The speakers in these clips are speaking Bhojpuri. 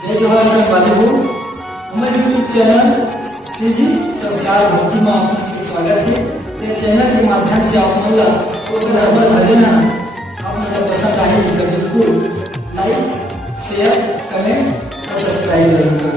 जय जोहार संगवारी हो हमारे यूट्यूब चैनल श्रीजी संस्कार भक्ति में आपका स्वागत है। ये चैनल के माध्यम से आप मला तो बराबर भजन आपको पसंद आए तो बिल्कुल लाइक शेयर कमेंट और सब्सक्राइब जरूर करें।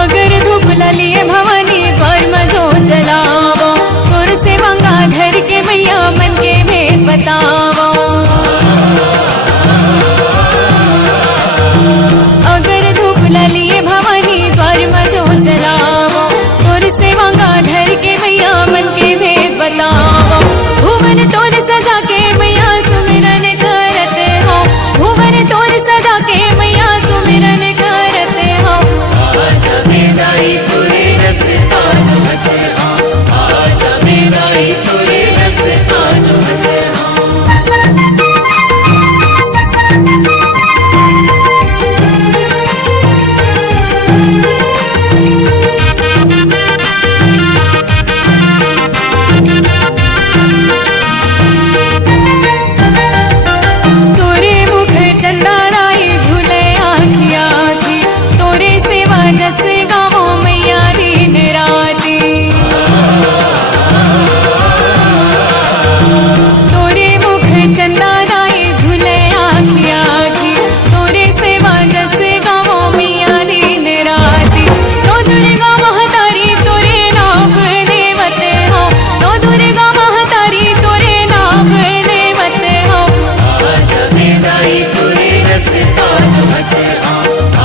अगर धूप ललिए भवानी पर मजो चलावो तोर से मांगा धर के मैया मन के भेद बतावो। भुवन तोर सजा के मैया सुमिरन करते हो, भुवन तोर सजा के मैया सुमिरन करते हो। आजा मेराई तोरे रस्ता जोहते हो, आजा मेराई तोरे रस्ता जोहते हो।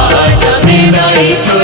आजा मेराई तोरे